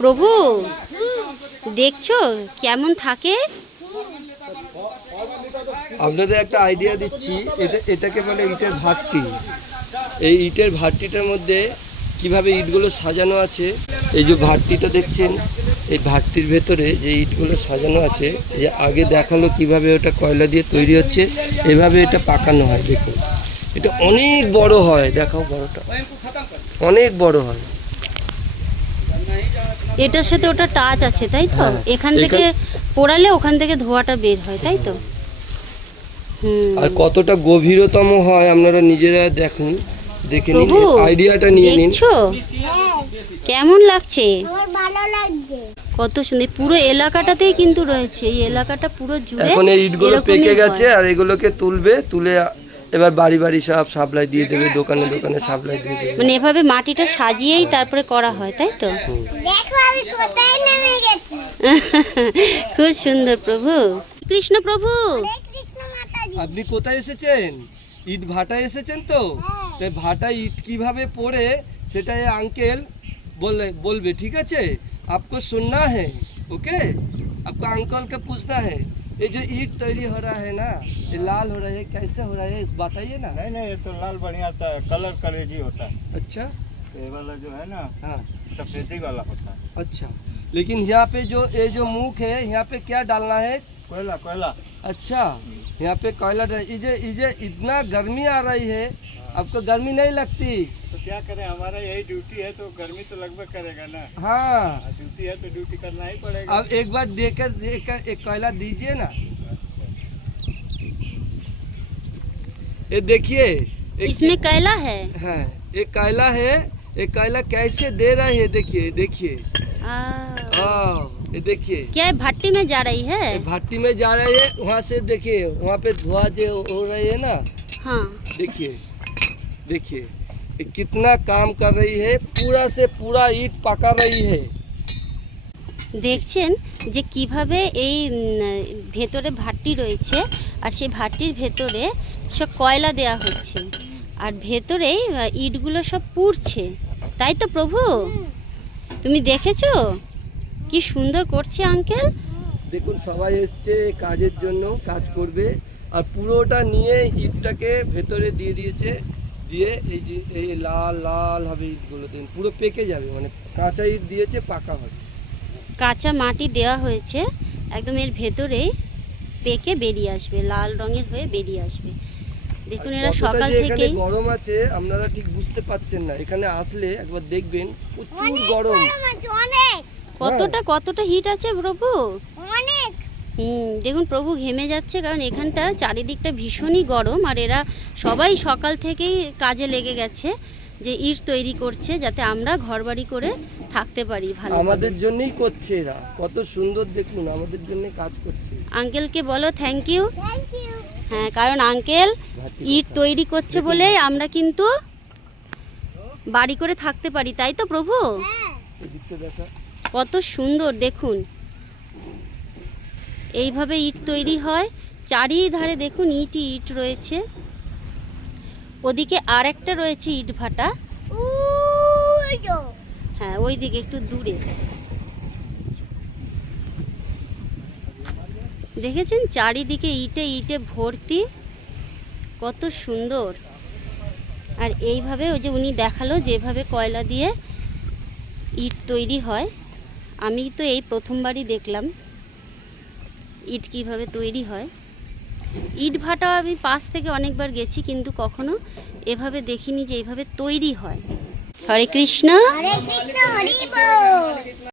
প্রভু দেখছো কেমন থাকে? আপনাদের একটা আইডিয়া দিচ্ছি, এটাকে বলে ইটের ভাট্টি। এই ইটের ভাট্টিটার মধ্যে কিভাবে ইটগুলো সাজানো আছে, এই যে ভাট্টিটা দেখছেন, এই ভাট্টির ভেতরে যে ইটগুলো সাজানো আছে, যে আগে দেখালো কিভাবে ওটা কয়লা দিয়ে তৈরি হচ্ছে, এভাবে এটা পাকানো হয়। দেখুন এটা অনেক বড় হয়, দেখাও বড়টা, অনেক বড় হয়। এটার সাথে ওটা টাচ আছে তাই তো? এখান থেকে পোড়ালে ওখান থেকে ধোঁয়াটা বের হয় তাই তো? আর কতটা গভীরতম হয় আপনারা নিজেরা দেখুন, দেখে নিন, আইডিয়াটা নিয়ে নিন। দেখছো কেমন লাগছে? ভালো লাগছে। কত সুন্দর, পুরো এলাকাটাতেই কিন্তু রয়েছে, এই এলাকাটা পুরো জুড়ে। এখন এই ইটগুলো পেকে গেছে আর এগুলোকে তুলে এবার বাড়ি বাড়ি সব সাপ্লাই দিয়ে দেবে, দোকানে দোকানে সাপ্লাই দিয়ে দেবে। মানে এভাবে মাটিটা সাজিয়েই তারপরে করা হয় তাই তো? দেখো আমি কোথায় নেমে গেছি। খুব সুন্দর প্রভু। কৃষ্ণ প্রভু, কৃষ্ণ মাতাজি। আপনি কোথায় এসেছেন? ইট ভাটায় এসেছেন তো? তাই ভাটায় ইট কিভাবে পড়ে সেটা আঙ্কেল बोलबे, ठीक है? आपको सुनना है, ओके? आपको अंकल के पूछना है, ये जो ईट तैयारी हो रहा है ना, ये लाल हो रहा है, कैसे हो रहा है इस बताइए ना। नहीं ये तो लाल बढ़िया होता है, कलर कलेजी होता है। अच्छा, तो ये वाला जो है ना, हाँ सफेदी वाला होता है। अच्छा, लेकिन यहाँ पे ये जो मुख है, यहाँ पे क्या डालना है? कोयला कोयला। अच्छा, यहाँ पे कोयला इजे इतना गर्मी आ रही है, आपको गर्मी नहीं लगती? तो क्या करें, हमारा यही ड्यूटी है, तो गर्मी तो लगभग करेगा ना। हाँ, ड्यूटी है तो ड्यूटी करना ही पड़ेगा। अब एक बार देकर एक कोयला दीजिए ना। ये देखिए, इसमें कोयला है। हाँ, एक कोयला है, एक कोयला कैसे दे रहा है, देखिए देखिए। ये देखिए, क्या है भट्टी में जा रही है? भट्टी में जा रही है, वहाँ से देखिए, वहाँ पे धुआं जो हो रही है ना। हाँ देखिए देखिए ये कितना काम कर रही है, पूरा से पूरा ईट पका रही है। দেখছেন যে কিভাবে এই ভেতরে ভাট্টি রয়েছে, আর সেই ভাট্টির ভেতরে সব কয়লা দেয়া হচ্ছে, আর ভেতরে ইটগুলো সব পুড়ছে তাই তো প্রভু? তুমি দেখেছো কি সুন্দর করছে আঙ্কেল? দেখুন সবাই এসছে কাজের জন্য, কাজ করবে, আর পুরোটা নিয়ে ইটটাকে ভেতরে দিয়ে দিয়েছে, দিয়ে এই যে এই লাল লাল হবে ইটগুলো, দিন পুরো পেকে যাবে, মানে কাঁচা ইট দিয়েছে, পাকা হবে। কাঁচা মাটি দেওয়া হয়েছে, একদম এর ভেতরেই পেকে বেরিয়ে আসবে, লাল রঙের হয়ে বেরিয়ে আসবে। দেখুন এরা সকাল থেকে গরম আছে, আপনারা ঠিক বুঝতে পারছেন না, এখানে আসলে একবার দেখবেন প্রচুর গরম। অনেক। কতটা হিট আছে প্রভু? অনেক। দেখুন প্রভু ঘেমে যাচ্ছে, কারণ এখানটা চারিদিকটা ভীষণই গরম, আর এরা সবাই সকাল থেকেই কাজে লেগে গেছে যে ইট তৈরি করছে, যাতে আমরা ঘরবাড়ি করে থাকতে পারি ভালো। আমাদের জন্যই করছে এরা, কত সুন্দর দেখুন, আমাদের জন্য কাজ করছে। আঙ্কেলকে বলো থ্যাংক ইউ। Thank you. হ্যাঁ, কারণ আঙ্কেল ইট তৈরি করছে বলে আমরা কিন্তু বাড়ি করে থাকতে পারি তাই তো প্রভু? কত সুন্দর দেখুন, এইভাবে ইট তৈরি হয়, চারিধারে দেখুন ইটই ইট রয়েছে। ওদিকে আর একটা রয়েছে ইট ভাটা, হ্যাঁ ওইদিকে একটু দূরে। দেখেছেন চারিদিকে ইটে ইটে ভর্তি, কত সুন্দর। আর এইভাবে ওই যে উনি দেখালো যেভাবে কয়লা দিয়ে ইট তৈরি হয়, আমি তো এই প্রথমবারই দেখলাম ইট কিভাবে তৈরি হয়। ইট ভাটা আমি পাশ থেকে অনেকবার গেছি, কিন্তু কখনো এভাবে দেখিনি যে এইভাবে তৈরি হয়। হরে কৃষ্ণ। হরে কৃষ্ণ, হরি বল।